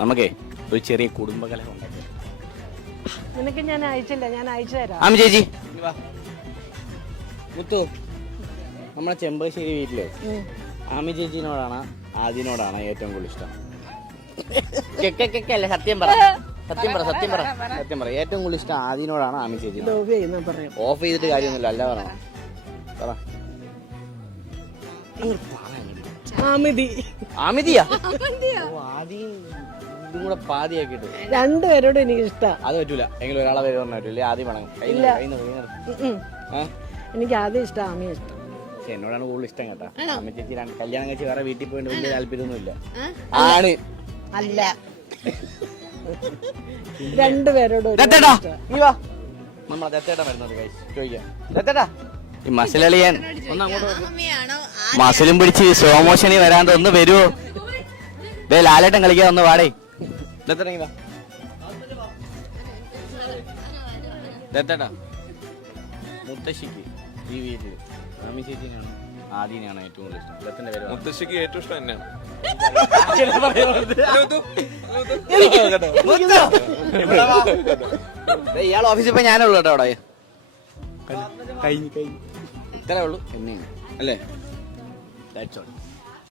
നമുക്കേ ഒരു ചെറിയ കുടുംബകലഹം ഉണ്ടാക്കി. നിനക്ക് ഞാൻ അയച്ചില്ല, ഞാൻ അയച്ചു തരാം. ആമി ചേച്ചി മുത്തു, നമ്മളെ ചെമ്പശ്ശേരി വീട്ടില് ആമി ചേച്ചിനോടാണ് ആദിനോടാണ് ഏറ്റവും കൂടുതൽ ഇഷ്ടം? അല്ല, സത്യം പറ, സത്യം പറ, സത്യം പറ, സത്യം പറ. ഏറ്റവും കൂടുതൽ ഇഷ്ടം ആദിനോടാണ് ആമി ചേച്ചി? ഓഫ് ചെയ്തിട്ട് കാര്യമൊന്നുമില്ല, അല്ല പറ പറ. ആമിതിയാ ആദ്യം ഇതും കൂടെ പാതിയാക്കിട്ട് രണ്ടുപേരോടും എനിക്ക് ഇഷ്ടം. അത് പറ്റൂല. എങ്കിലും ഒരാളെ പേര് പറഞ്ഞ പറ്റൂല. ആദ്യം വേണം. എനിക്ക് ആദ്യം ഇഷ്ടം, ആമിയെ ഇഷ്ടം. പക്ഷെ എന്നോടാണ് കൂടുതൽ ഇഷ്ടം കേട്ടാ. അമ്മ ചേച്ചി കല്യാണം കഴിച്ച് വേറെ വീട്ടിൽ പോയിട്ട് വലിയ താല്പര്യമൊന്നുമില്ല. ആണ് അല്ല, രണ്ടുപേരോടും നമ്മളെ ദത്തേട്ട വരുന്നത് ചോദിക്കാം. ദത്തേട്ടാ, ഈ മസിലളിയാൻ മസിലും പിടിച്ച് സ്ലോ മോഷനിൽ വരാണ്ട് ഒന്ന് വരുവോ? ദേ ലാലേട്ടൻ കളിക്കാൻ ഒന്ന് വാടേ. ദത്തേട്ട വാ. ദത്തേട്ടാ, മുത്തശ്ശിക്ക് ഈ വീട്ടില് ആമി ചേച്ചിനാണ് ആദീനെയാണ് ഏറ്റവും കൂടുതൽ ഇഷ്ടം? ദത്തിന്റെ പേര് മുത്തശ്ശിക്ക് ഏറ്റവും ഇഷ്ടം തന്നെയാണ്. ഇയാൾ ഓഫീസിൽ പോയി ഞാനുള്ളൂ കേട്ടോ. അവിടെ കഴിഞ്ഞു ഇത്രേ ഉള്ളൂ എന്നെയാണ് അല്ലേ?